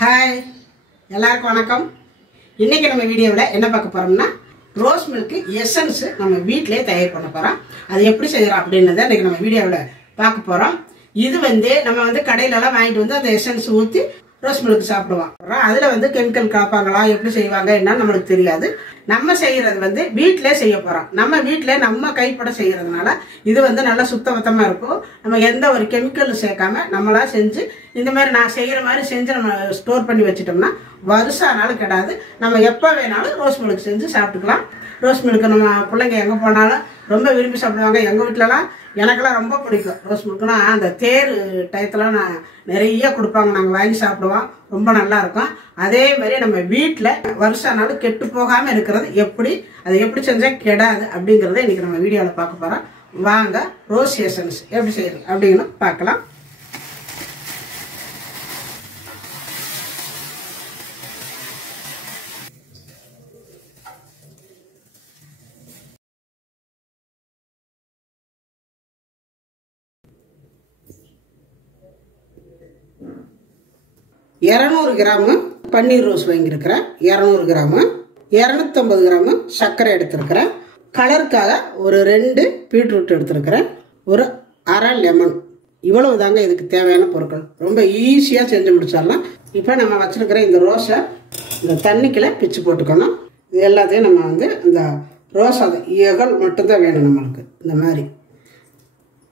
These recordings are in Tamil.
ஹாய் எல்லாருக்கும் வணக்கம். இன்னைக்கு நம்ம வீடியோவில் என்ன பார்க்க போறோம்னா ரோஸ் மில்க் எசன்ஸ் நம்ம வீட்டிலே தயார் பண்ண போறோம். அது எப்படி செய்யறோம் அப்படின்றத இன்னைக்கு நம்ம வீடியோவில் பார்க்க போறோம். இது நம்ம கடையிலலாம் வாங்கிட்டு வந்து அந்த எசன்ஸ் ஊற்றி ரோஸ் மில்க் சாப்பிடுவோம். அதில் கெமிக்கல் கலப்பாங்களா எப்படி செய்வாங்க என்னன்னு நம்மளுக்கு தெரியாது. நம்ம செய்யறது வீட்டிலே செய்ய போறோம். நம்ம வீட்டிலே நம்ம கைப்பட செய்யறதுனால இது நல்லா சுத்தபத்தமா இருக்கும். நம்ம எந்த ஒரு கெமிக்கல் சேர்க்காம நம்மளா செஞ்சு இந்த மாதிரி நான் செய்யற மாதிரி செஞ்சு நம்ம ஸ்டோர் பண்ணி வச்சுட்டோம்னா வருஷம் ஆனாலும் கிடையாது. நம்ம எப்போ வேணாலும் ரோஸ் மில்க் செஞ்சு சாப்பிட்டுக்கலாம். ரோஸ் மில்க் நம்ம பிள்ளைங்க எங்கே போனாலும் ரொம்ப விரும்பி சாப்பிடுவாங்க. எங்கள் வீட்டிலலாம் எனக்கெல்லாம் ரொம்ப பிடிக்கும். ரோஸ் மில்க்னா அந்த தேர் டயத்தில் நான் நிறைய கொடுப்பாங்க, நாங்கள் வாங்கி சாப்பிடுவோம். ரொம்ப நல்லா இருக்கும். அதே மாதிரி நம்ம வீட்டில் வருஷம் ஆனாலும் கெட்டு போகாமல் இருக்கிறது எப்படி, அதை எப்படி செஞ்சால் கெடாது அப்படிங்கிறத இன்னைக்கு நம்ம வீடியோவில் பார்க்க போகிறோம். வாங்க ரோஸ் எசன்ஸ் எப்படி செய்யறது அப்படின்னு பார்க்கலாம். இரநூறு கிராமு பன்னீர் ரோஸ் வாங்கியிருக்கிறேன். 200 கிராமு 250 கிராமு சர்க்கரை எடுத்திருக்கிறேன். கலருக்காக ஒரு 2 பீட்ரூட் எடுத்திருக்கிறேன். ஒரு அரை லெமன். இவ்வளவு தாங்க இதுக்கு தேவையான பொருட்கள். ரொம்ப ஈஸியாக செஞ்சு முடிச்சிடலாம். இப்போ நம்ம வச்சிருக்கிற இந்த ரோஸை இந்த தண்ணிக்குள்ள பிச்சு போட்டுக்கணும். இது எல்லாத்தையும் நம்ம இந்த ரோஸ் அது இயகல் மட்டும்தான் வேணும் நம்மளுக்கு. இந்த மாதிரி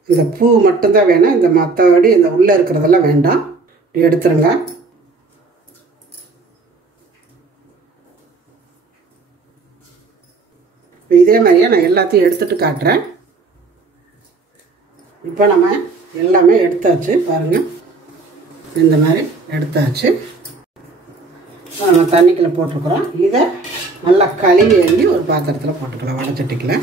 இந்த பூ மட்டும்தான் வேணும். இந்த மற்றபடி இந்த உள்ளே இருக்கிறதெல்லாம் வேண்டாம். இப்படி எடுத்துருங்க. இதே மாதிரியே நான் எல்லாத்தையும் எடுத்துட்டு காட்டுறேன். இப்போ நம்ம எல்லாமே எடுத்தாச்சு பாருங்க. இந்த மாதிரி எடுத்தாச்சு. நம்ம தண்ணிக்குள்ள போட்டுருக்குறோம். இதை நல்லா கழுவி எழுதி ஒரு பாத்திரத்தில் போட்டுக்கலாம், வடைச்சட்டிக்குள்ள.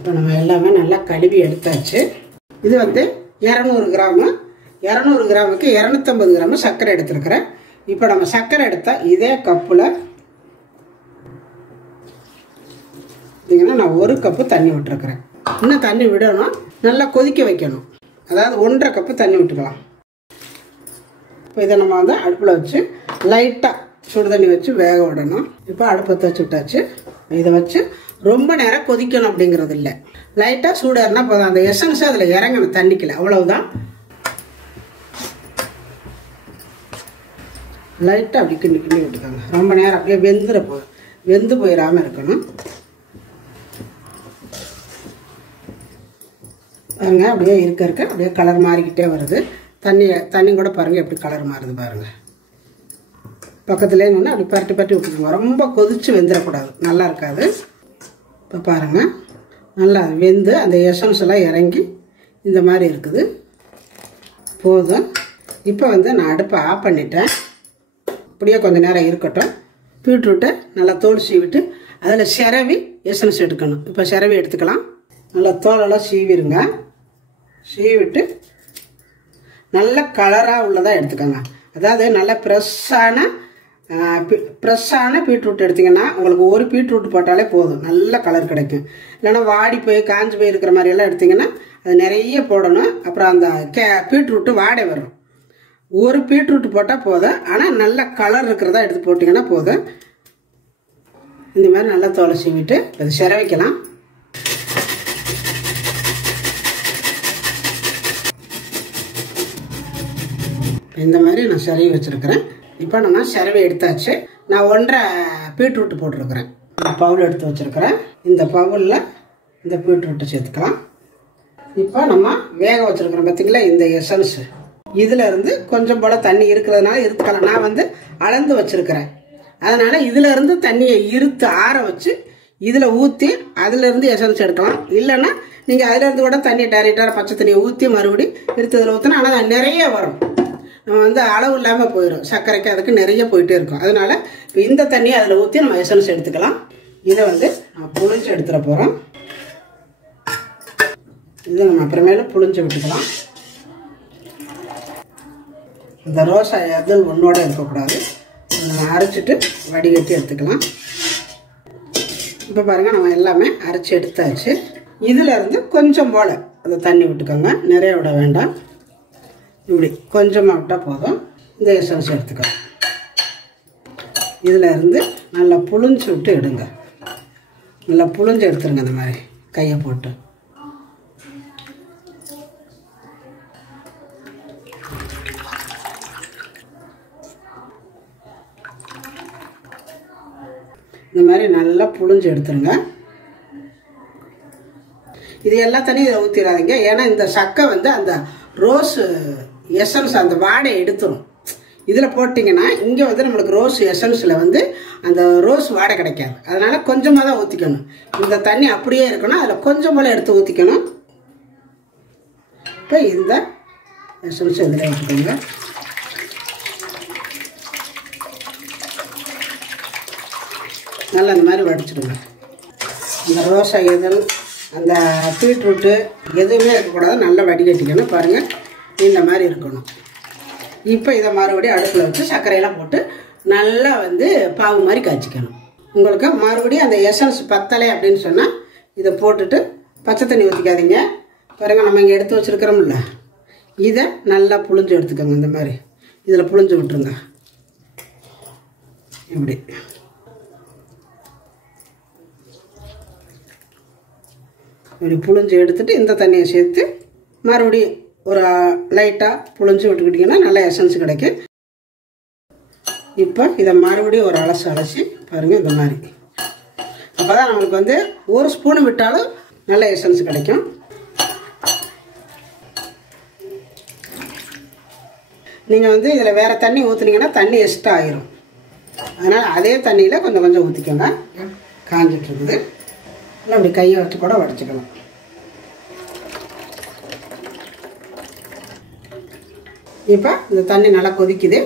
இப்போ நம்ம எல்லாமே நல்லா கழுவி எடுத்தாச்சு. இது 200 கிராமு 200 கிராமுக்கு 250 கிராமு சர்க்கரை எடுத்துருக்கிறேன். இப்போ நம்ம சர்க்கரை எடுத்தால் இதே கப்பில் நான் 1 கப்பு தண்ணி விட்டுருக்குறேன். இன்னும் தண்ணி விடணும், நல்லா கொதிக்க வைக்கணும். அதாவது 1.5 கப்பு தண்ணி விட்டுக்கலாம். இப்போ இதை நம்ம அடுப்பில் வச்சு லைட்டாக சுடு தண்ணி வச்சு வேக விடணும். இப்போ அடுப்பத்தை வச்சு விட்டாச்சு. இதை வச்சு ரொம்ப நேரம் கொதிக்கணும் அப்படிங்கிறது இல்லை. லைட்டாக சூடாருன்னா போதும். அந்த எசன்ஸ் அதில் இறங்கணும் தண்ணிக்கல, அவ்வளவுதான். லைட்டாக அப்படி கிண்டி கிண்டி விட்டுக்காங்க. ரொம்ப நேரம் அப்படியே வெந்து போயிடாமல் இருக்கணும். பாருங்க, அப்படியே இருக்க அப்படியே கலர் மாறிக்கிட்டே வருது. தண்ணி கூட பாருங்கள் எப்படி கலர் மாறுது பாருங்கள். பக்கத்துலேயே நின்று அப்படி பரட்டி பரட்டி விட்டுக்குவோம். ரொம்ப கொதிச்சு வெந்துடக்கூடாது, நல்லா இருக்காது. இப்போ பாருங்கள், நல்லா வெந்து அந்த எசன்ஸ் எல்லாம் இறங்கி இந்த மாதிரி இருக்குது. போதும். இப்போ நான் அடுப்பை ஆஃப் பண்ணிட்டேன். அப்படியே கொஞ்சம் நேரம் இருக்கட்டும். பீட்ரூட்டை நல்லா தோல் சீவிட்டு அதில் சிரவி எசன்ஸ் எடுக்கணும். இப்போ சிரவி எடுத்துக்கலாம். நல்லா தோலெல்லாம் சீவிருங்க. சீவிட்டு நல்ல கலராக உள்ளதாக எடுத்துக்கோங்க. அதாவது நல்ல ஃப்ரெஷ்ஷான பீட்ரூட் எடுத்திங்கன்னா உங்களுக்கு ஒரு பீட்ரூட் போட்டாலே போதும், நல்ல கலர் கிடைக்கும். இல்லைன்னா வாடி போய் காஞ்சி போய் இருக்கிற மாதிரியெல்லாம் எடுத்திங்கன்னா அது நிறைய போடணும். அப்புறம் அந்த பீட்ரூட்டு வாடை வரும். ஒரு பீட்ரூட் போட்டால் போதும், ஆனால் நல்ல கலர் இருக்கிறதா எடுத்து போட்டிங்கன்னா போதும். இந்த மாதிரி நல்லா தோலை சீவிட்டு அதை சிரவிக்கலாம். இந்த மாதிரி நான் சிரவி வச்சுருக்கிறேன். இப்போ நம்ம சிரவி எடுத்தாச்சு. நான் 1.5 பீட்ரூட் போட்டிருக்கிறேன். பவுல் எடுத்து வச்சுருக்கிறேன். இந்த பவுலில் இந்த பீட்ரூட்டை சேர்த்துக்கலாம். இப்போ நம்ம வேக வச்சுருக்கிறோம் பார்த்திங்களா இந்த எசன்ஸு. இதில் இருந்து கொஞ்சம் போல் தண்ணி இருக்கிறதுனால இருத்துக்கலாம். நான் அளந்து வச்சுருக்கிறேன். அதனால் இதில் இருந்து தண்ணியை இருத்து ஆற வச்சு இதில் ஊற்றி அதிலேருந்து எசன்ஸ் எடுக்கலாம். இல்லைன்னா நீங்கள் அதிலேருந்து கூட தண்ணி டைரெக்டாக பச்சை தண்ணியை ஊற்றி மறுபடி இருத்ததில் ஊற்றினா ஆனால் நிறைய வரும். நம்ம அளவு இல்லாமல் போயிடும். சர்க்கரைக்கு அதுக்கு நிறைய போயிட்டே இருக்கும். அதனால இப்போ இந்த தண்ணியை அதில் ஊற்றி நம்ம எசன்ஸ் எடுத்துக்கலாம். இதை நம்ம புளிச்சு எடுத்துட போகிறோம். இதை நம்ம அப்புறமேல புளிஞ்சு விட்டுக்கலாம். இந்த ரோஸ் எதுவும் ஒன்றோட இருக்கக்கூடாது. நம்ம அரைச்சிட்டு வடிகட்டி எடுத்துக்கலாம். இப்போ பாருங்கள், நம்ம எல்லாமே அரைச்சி எடுத்தாச்சு. இதில் இருந்து கொஞ்சம் போல் அந்த தண்ணி விட்டுக்கோங்க, நிறைய விட வேண்டாம். இப்படி கொஞ்சமாக விட்டால் போதும். இந்த எசன்ஸ் எடுத்துக்கலாம். இதில் இருந்து நல்லா புளிஞ்சு விட்டு எடுங்க. நல்லா புளிஞ்சு எடுத்துருங்க. இந்த மாதிரி கையை போட்டு இந்த மாதிரி நல்லா புளிஞ்சு எடுத்துருங்க. இது எல்லா தண்ணியும் இதை ஊற்றிடாதீங்க. ஏன்னா இந்த சக்கை வந்து அந்த ரோஸ் எசன்ஸ் அந்த வாடை எடுத்துரும். இதில் போட்டிங்கன்னா இங்கே வந்து நம்மளுக்கு ரோஸ் எசன்ஸில் வந்து அந்த ரோஸ் வாடை கிடைக்காது. அதனால் கொஞ்சமாக தான் ஊற்றிக்கணும். இந்த தண்ணி அப்படியே இருக்கணும், அதில் கொஞ்சம் போல் எடுத்து ஊற்றிக்கணும். இப்போ இந்த எசன்ஸ் இதில் ஊற்றிக்கோங்க. நல்லா இந்த மாதிரி வடிச்சிடுங்க. இந்த ரோஸை இதழ் அந்த பீட்ரூட்டு எதுவுமே இருக்கக்கூடாது. நல்லா வடிகட்டிக்கணும். பாருங்கள், இந்த மாதிரி இருக்கணும். இப்போ இதை மறுபடியும் அடுப்பில் வச்சு சர்க்கரையெல்லாம் போட்டு நல்லா வந்து பாவு மாதிரி காய்ச்சிக்கணும். உங்களுக்கு மறுபடியும் அந்த எசன்ஸ் பத்தலை அப்படின்னு சொன்னால் இதை போட்டுட்டு பச்சை தண்ணி ஊற்றிக்காதீங்க. பாருங்கள், நம்ம இங்கே எடுத்து வச்சுருக்கிறோம்ல, இதை நல்லா புளிஞ்சு எடுத்துக்கோங்க. இந்த மாதிரி இதில் புளிஞ்சு விட்டுருங்க. இப்படி இப்படி புளிஞ்சு எடுத்துட்டு இந்த தண்ணியை சேர்த்து மறுபடியும் ஒரு லைட்டாக புளிஞ்சு விட்டுக்கிட்டிங்கன்னா நல்ல எசன்ஸ் கிடைக்கும். இப்போ இதை மறுபடியும் ஒரு அலசி பாருங்கள், இந்த மாதிரி. அப்போ தான் நம்மளுக்கு வந்து ஒரு ஸ்பூனு விட்டாலும் நல்ல எசன்ஸ் கிடைக்கும். நீங்கள் வந்து இதில் வேறு தண்ணி ஊற்றுனீங்கன்னா தண்ணி எக்ஸ்ட்ரா ஆகிரும். அதனால் அதே தண்ணியில் கொஞ்சம் கொஞ்சம் ஊற்றிக்கோங்க. காஞ்சிட்ருக்குது. இல்லை அப்படி கையை வச்சு கூட வடிச்சுக்கலாம். இப்போ இந்த தண்ணி நல்லா கொதிக்குது.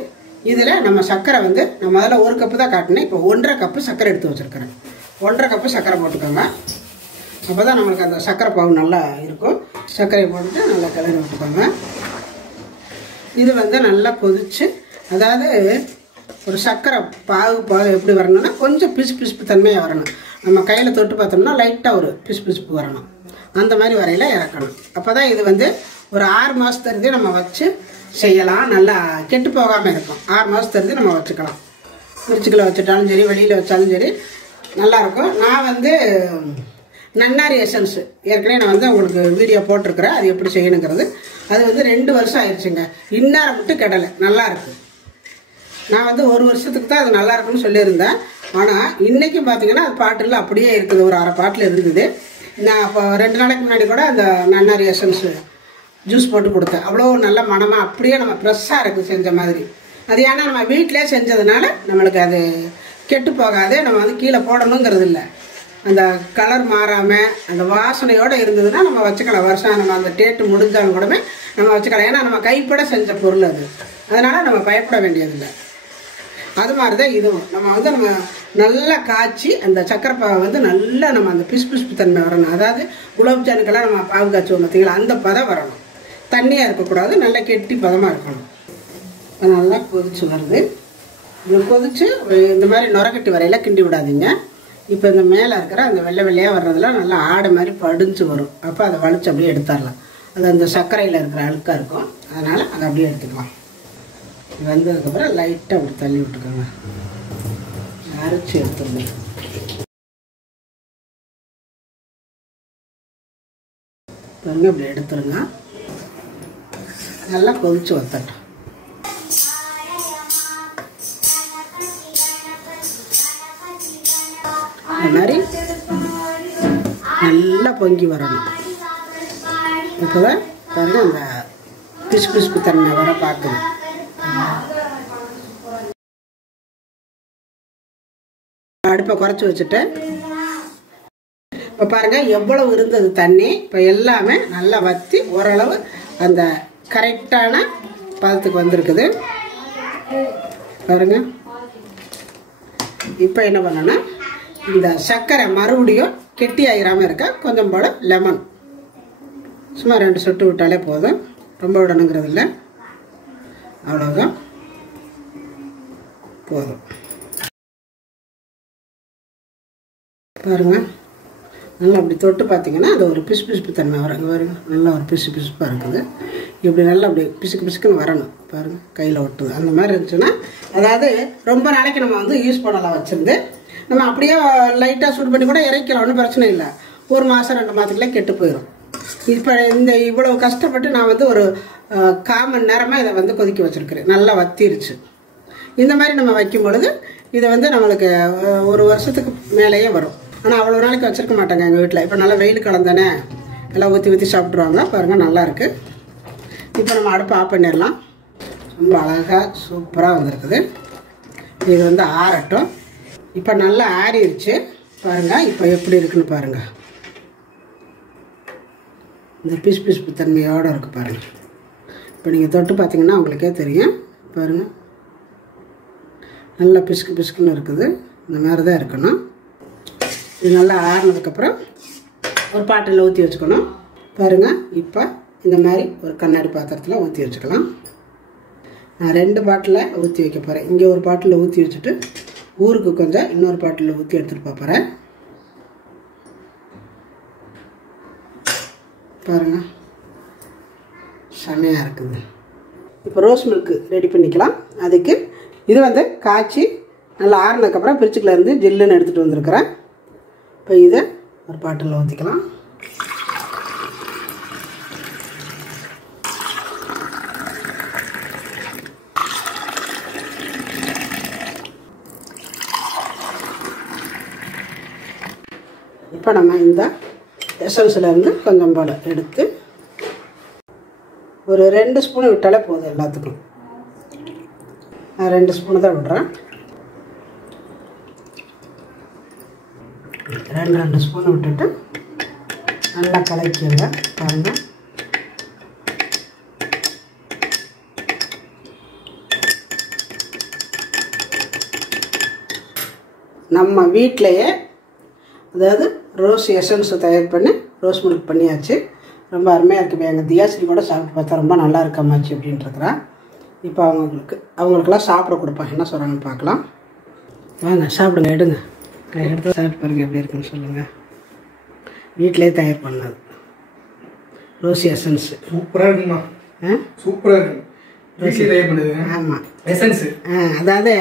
இதில் நம்ம சர்க்கரை வந்து நான் முதல்ல 1 கப்பு தான் காட்டினேன். இப்போ 1.5 கப்பு சர்க்கரை எடுத்து வச்சுருக்கிறேன். 1.5 கப்பு சர்க்கரை போட்டுக்கோங்க. அப்போ தான் நம்மளுக்கு அந்த சர்க்கரை பாவு நல்லா இருக்கும். சர்க்கரையை போட்டுட்டு நல்லா கிளறி விட்டுக்கோங்க. இது வந்து நல்லா கொதிச்சு, அதாவது ஒரு சர்க்கரை பாகு எப்படி வரணும்னா கொஞ்சம் பிசுப்பு தன்மையாக வரணும். நம்ம கையில் தொட்டு பார்த்தோம்னா லைட்டாக ஒரு பிசுப்பு வரணும். அந்த மாதிரி வரையில் இறக்கணும். அப்போ தான் இது வந்து ஒரு 6 மாதத்துலேருந்தே நம்ம வச்சு செய்யலாம். நல்லா கெட்டு போகாமல் இருக்கும். 6 மாதத்துலேருந்து நம்ம வச்சுக்கலாம். ஃப்ரிட்ஜுக்குள்ளே வச்சுட்டாலும் சரி, வெளியில் வச்சாலும் சரி, நல்லாயிருக்கும். நான் வந்து நன்னாரி எசன்ஸு ஏற்கனவே நான் வந்து உங்களுக்கு வீடியோ போட்டிருக்கிறேன், அது எப்படி செய்யணுங்கிறது. அது வந்து 2 வருஷம் ஆயிடுச்சுங்க. இந்நேரம் மட்டும் கெடலை, நல்லாயிருக்கு. நான் வந்து 1 வருஷத்துக்கு தான் அது நல்லா இருக்குன்னு சொல்லியிருந்தேன். ஆனால் இன்றைக்கும் பார்த்தீங்கன்னா அது பாட்டில் அப்படியே இருக்குது. ஒரு அரை பாட்டில் இருக்குது. நான் அப்போ 2 நாளைக்கு முன்னாடி கூட அந்த நன்னாரி எசன்ஸு ஜூஸ் போட்டு கொடுத்தேன். அவ்வளோ நல்ல மனமாக அப்படியே நம்ம ஃப்ரெஷ்ஷாக இருக்குது செஞ்ச மாதிரி. அது ஏன்னா நம்ம வீட்டிலே செஞ்சதுனால நம்மளுக்கு அது கெட்டு போகாது. நம்ம வந்து கீழே போடணுங்கிறது இல்லை. அந்த கலர் மாறாமல் அந்த வாசனையோடு இருந்ததுன்னா நம்ம வச்சுக்கலாம். வருஷம் நம்ம அந்த டேட்டு முடிஞ்சாலும் கூடவே நம்ம வச்சுக்கலாம். ஏன்னா நம்ம கைப்பட செஞ்ச பொருள் அது. அதனால் நம்ம பயப்பட வேண்டியதில்லை. அது மாதிரி தான் இதுவும். நம்ம நல்லா காய்ச்சி அந்த சக்கரை பாவை வந்து நல்லா நம்ம அந்த பிசுப்பு தன்மை வரணும். அதாவது குலோப்ஜானுக்கெல்லாம் நம்ம பாவு காய்ச்சுவோம் பார்த்தீங்களா, அந்த பதம் வரணும். தண்ணியாக இருக்கக்கூடாது, நல்லா கெட்டி பதமாக இருக்கணும். நல்லா கொதிச்சு வருது. இது கொதிச்சு இந்த மாதிரி நுரக்கட்டி வரையில கிண்டி விடாதீங்க. இப்போ இந்த மேலே இருக்கிற அந்த வெள்ளை வெள்ளையாக வர்றதுலாம் நல்லா ஆடை மாதிரி படிஞ்சு வரும். அப்போ அதை வலிச்சு அப்படியே எடுத்துடலாம். அது அந்த சர்க்கரையில் இருக்கிற அழுக்காக இருக்கும். அதனால் அதை அப்படியே எடுத்துக்கலாம். வந்ததுக்கப்புறம் லைட்டாக அப்படி தள்ளி விட்டுக்கோங்க. அரைச்சி எடுத்துருங்க. பாருங்க, அப்படி எடுத்துருங்க. நல்லா கொதிச்சு வத்தட்டும். இந்த மாதிரி நல்லா பொங்கி வரணும். இப்போதான் பாருங்க அந்த பிசுப்பு தன்மை வர பார்க்குது. அடுப்பை குறைச்சி வச்சுட்டு இப்போ பாருங்கள் எவ்வளவு இருந்தது தண்ணி. இப்போ எல்லாமே நல்லா வற்றி ஓரளவு அந்த கரெக்டான பதத்துக்கு வந்திருக்குது. பாருங்க, இப்போ என்ன பண்ணணும்னா இந்த சர்க்கரை மறுபடியும் கெட்டி ஆகிராமல் இருக்க கொஞ்சம் போல் லெமன் சும்மா 2 சொட்டு விட்டாலே போதும், ரொம்ப விடணுங்கிறது இல்லை, அவ்வளோதான் போதும். பாருங்கள், நல்லா அப்படி தொட்டு பார்த்தீங்கன்னா அது ஒரு பிசுபிசுப்பு தன்மை வரும். பாருங்க, நல்லா ஒரு பிசுபிசுப்பாக இருக்குது. இப்படி நல்லா அப்படி பிசுக்குன்னு வரணும். பாருங்கள், கையில் ஒட்டுது. அந்த மாதிரி இருந்துச்சுன்னா அதாவது ரொம்ப நாளைக்கு நம்ம வந்து யூஸ் பண்ணலாம். வச்சுருந்து நம்ம அப்படியே லைட்டாக சூடு பண்ணி கூட இறக்கலாம், ஒன்றும் பிரச்சனை இல்லை. 1 மாதம் 2 மாதத்துக்குள்ளே கெட்டு போயிடும். இப்போ இவ்வளோ கஷ்டப்பட்டு நான் வந்து ஒரு 1/4 மணி நேரமாக இதை வந்து கொதிக்க வச்சுருக்கிறேன். நல்லா வத்திருச்சு. இந்த மாதிரி நம்ம வைக்கும் பொழுது இதை வந்து நம்மளுக்கு 1 வருஷத்துக்கு மேலேயே வரும். ஆனால் அவ்வளோ நாளைக்கு வச்சுருக்க மாட்டாங்க எங்கள் வீட்டில். இப்போ நல்லா வெயில் காலம் தானே, எல்லாம் ஊற்றி சாப்பிட்ருவாங்க. பாருங்கள், நல்லாயிருக்கு. இப்போ நம்ம அடுப்பை ஆஃப் பண்ணிடலாம். ரொம்ப அழகாக சூப்பராக வந்திருக்குது. இது வந்து ஆறட்டும். இப்போ நல்லா ஆறிடுச்சு. பாருங்கள், இப்போ எப்படி இருக்குன்னு பாருங்கள். இந்த பிசுபிசுப்பு தன்மையோடு இருக்குது பாருங்கள். இப்போ நீங்கள் தொட்டு பார்த்தீங்கன்னா உங்களுக்கே தெரியும். பாருங்கள், நல்லா பிசுக்குன்னு இருக்குது. இந்த மாதிரி தான் இருக்கணும். இது நல்லா ஆறினதுக்கப்புறம் ஒரு பாட்டில் ஊற்றி வச்சுக்கணும். பாருங்கள், இப்போ இந்த மாதிரி ஒரு கண்ணாடி பாத்திரத்தில் ஊற்றி வச்சுக்கலாம். நான் 2 பாட்டில் ஊற்றி வைக்க போகிறேன். இங்கே ஒரு பாட்டில் ஊற்றி வச்சுட்டு ஊருக்கு கொஞ்சம் இன்னொரு பாட்டில் ஊற்றி எடுத்துகிட்டு போகிறேன். பாருங்கள், செமையாக இருக்குது. இப்போ ரோஸ் மில்க்கு ரெடி பண்ணிக்கலாம். அதுக்கு இது வந்து காய்ச்சி நல்லா ஆறினதுக்கப்புறம் ஃப்ரிட்ஜுக்குள்ளேருந்து ஜில்லுன்னு எடுத்துகிட்டு வந்திருக்கிறேன். இப்போ இதை ஒரு பாட்டில் ஊற்றிக்கலாம். இப்போ நம்ம இந்த எசன்ஸ்லேருந்து கொஞ்சம் போல் எடுத்து ஒரு 2 ஸ்பூன் விட்டாலே போதும் எல்லாத்துக்கும். நான் 2 ஸ்பூனு தான் விடுறேன். 2 ஸ்பூன் விட்டுட்டு நல்லா கலக்கிடுங்க. பாருங்கள், நம்ம வீட்டிலையே அதாவது ரோஸ் எசன்ஸ் தயார் பண்ணி ரோஸ் மில்க் பண்ணியாச்சு. ரொம்ப அருமையாக இருக்குது. எங்கள் தியாஸ்ரீ கூட சாப்பிட்டு பார்த்தா ரொம்ப நல்லா இருக்காமாச்சு அப்படின்ட்டுருக்குறா. இப்போ அவங்களுக்கெல்லாம் சாப்பிட கொடுப்பேன். என்ன சொல்கிறாங்கன்னு பார்க்கலாம். வாங்க சாப்பிடுங்க, எடுங்க, எடுத்து சாப்பிட்டு பாருங்கள் எப்படி இருக்குன்னு சொல்லுங்கள். வீட்டிலே தயார் பண்ணது ரோஸ் எசன்ஸ் சூப்பராக இருக்குமா? சூப்பராக இருக்கு. வீட்டிலே தயார் பண்ணுது. ஆமாம், எசன்ஸ். அதாவது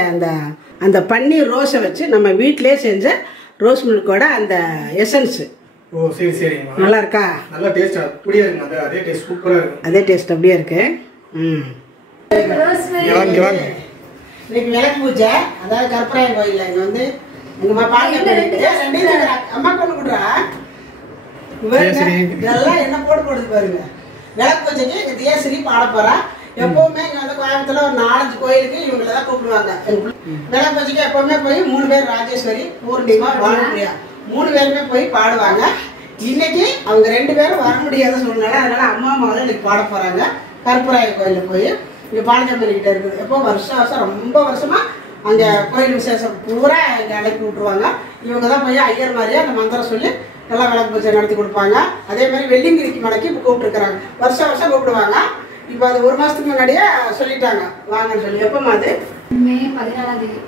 அந்த பன்னீர் ரோஸை வச்சு நம்ம வீட்டிலே செஞ்ச ரோஸ் மில்கோட அந்த எசன்ஸு. ஓ சரி சரிங்க. நல்லா இருக்கா? நல்லா டேஸ்ட்டாக அப்படியே இருக்குங்க. அதே டேஸ்ட் சூப்பராக இருக்கும். அதே டேஸ்ட் அப்படியே இருக்கு. வாங்க வாங்க. இன்னைக்கு விளக்கு பூஜை, அதாவது கற்பராயன் கோயிலில் இங்கே வந்து எங்கள் பால் அம்மா கொண்டு கொடுறா. இதெல்லாம் என்ன போடுது பாருங்க. விளக்கு பூஜைக்கு எங்கள் தியாஸ்ரீ பாட போகிறா. எப்பவுமே இங்கே வந்து கோயம்புத்தூர்ல ஒரு 4-5 கோயிலுக்கு இவங்களை தான் கூப்பிடுவாங்க. விளக்கு பூஜைக்கு எப்பவுமே போய் 3 பேர், ராஜேஸ்வரி, பூர்ணிமா, பானுப்பிரியா 3 பேருமே போய் பாடுவாங்க. இன்னைக்கு அவங்க 2 பேரும் வர முடியாத சூழ்நிலை. அதனால அம்மா அம்மாவும் இன்னைக்கு பாட போறாங்க. கற்பராயன் கோயிலில் போய் இங்கே பாலச்சம்பரிக்கிட்ட இருக்குது. எப்போ வருஷம் ரொம்ப வருஷமா அங்கே கோயில் விசேஷம் பூரா இங்கே அழைப்பி விட்டுருவாங்க. இவங்க தான் போய் ஐயர் மாதிரியே அந்த மந்திரம் சொல்லி நல்லா விளக்கு பூஜை நடத்தி கொடுப்பாங்க. அதே மாதிரி வெள்ளிங்கிரிக்கு மலைக்கு இப்போ கூப்பிட்டுருக்குறாங்க. வருஷம் கூப்பிடுவாங்க. இப்போ அது 1 மாதத்துக்கு முன்னாடியே சொல்லிட்டாங்க வாங்கன்னு சொல்லி. எப்போ அது மே 14ஆம் தேதி.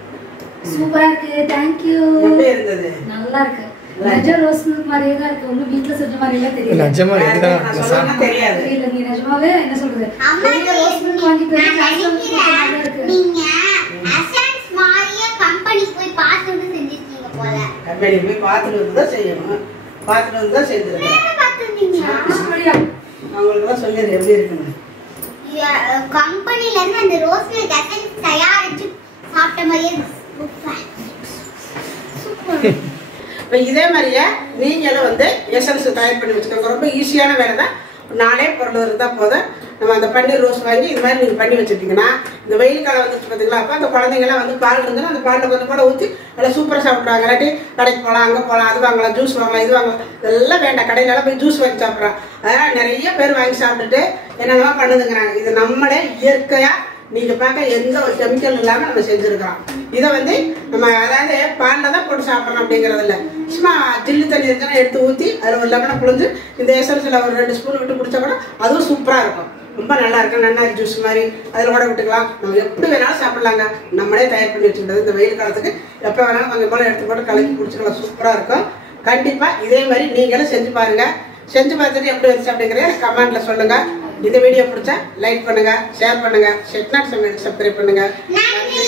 சூப்பரா இருக்கு. Thank you. எப்படி இருந்தது? நல்லா இருக்கு. நிஜ ரோஸ் மில்க் மாதிரியே தான் இருக்கு. ஒன்னும் வீட்ல செஞ்ச மாதிரியே தெரியல. நிஜமா இதுதான் தெரியாது. இல்ல நீ நிஜமாவே என்ன சொல்றது? வெளிய ரோஸ் மில்க் வாங்கி போய் காசு இருக்கு. நீங்க எசன்ஸ் மாதிரியே கம்பெனி போய் பார்த்துட்டு செஞ்சிருக்கீங்க போல. கம்பெனி போய் பார்த்துட்டு வந்து தான் செய்யணும். பார்த்துட்டு வந்து தான் செஞ்சிருக்கேன். என்ன பார்த்துட்டீங்க? அவங்களுக்கு தான் சொல்லி எப்படி இருக்குன்னு. கம்பெனில இருந்து அந்த ரோஸ் மில்க் எசன்ஸ் தயாரிச்சு சாப்பிட்ட மாதிரியே சூப்பர். இப்போ இதே மாதிரியே நீங்களும் வந்து எசன்ஸ் தயார் பண்ணி வச்சுக்கோங்க. ரொம்ப ஈஸியான வேலை தான். 4 பொருள் இருந்தால் போதும். நம்ம அந்த பன்னீர் ரோஸ் வாங்கி இது மாதிரி நீங்கள் பண்ணி வச்சுட்டிங்கன்னா இந்த வெயில் காலம் வந்துச்சு பார்த்தீங்களா, அப்போ அந்த குழந்தைங்கலாம் வந்து பால் இருந்ததுன்னா அந்த பாலில் கொஞ்சம் கூட ஊற்றி நல்லா சூப்பராக சாப்பிட்றாங்க. இல்லாட்டி கடைக்கு போகலாம், அங்கே போகலாம், அது வாங்கலாம், ஜூஸ் வாங்கலாம், இது வாங்கலாம். இதெல்லாம் வேண்டாம், கடையிலலாம் போய் ஜூஸ் வாங்கி சாப்பிட்றாங்க. அதனால் நிறைய பேர் வாங்கி சாப்பிட்டுட்டு என்னென்னவா பண்ணுதுங்கிறாங்க. இது நம்மளே இயற்கையாக நீங்கள் பார்க்க எந்த ஒரு கெமிக்கல் இல்லாமல் நம்ம செஞ்சுருக்கிறோம். இதை வந்து நம்ம அதாவது பாலில் தான் போட்டு சாப்பிட்றோம் அப்படிங்கிறது இல்லை. சும்மா ஜில்லு தண்ணி இருந்துச்சுன்னா எடுத்து ஊற்றி அதில் ஒரு லெமனை புழிஞ்சு இந்த எசன்ஸில் ஒரு 2 ஸ்பூன் விட்டு குடிச்சா கூட அதுவும் சூப்பராக இருக்கும். ரொம்ப நல்லா இருக்கும். நன்னாரி ஜூஸ் மாதிரி அதில் கூட விட்டுக்கலாம். நம்ம எப்படி வேணாலும் சாப்பிட்லாங்க. நம்மளே தயார் பண்ணி வச்சுக்கிட்டது இந்த வெயில் காலத்துக்கு எப்போ வேணாலும் கொஞ்சம் போல எடுத்து போட்டு கலக்கி குடிச்சுக்கலாம். சூப்பராக இருக்கும். கண்டிப்பாக இதே மாதிரி நீங்களும் செஞ்சு பாருங்கள். செஞ்சு பார்த்துட்டு எப்படி வந்துச்சு அப்படிங்கிறத எனக்கு கமெண்ட்டில் சொல்லுங்கள். இந்த வீடியோ பிடிச்சா லைக் பண்ணுங்கள், ஷேர் பண்ணுங்கள், செட்நாட் சமையல் சப்ஸ்கிரைப் பண்ணுங்கள். நன்றி.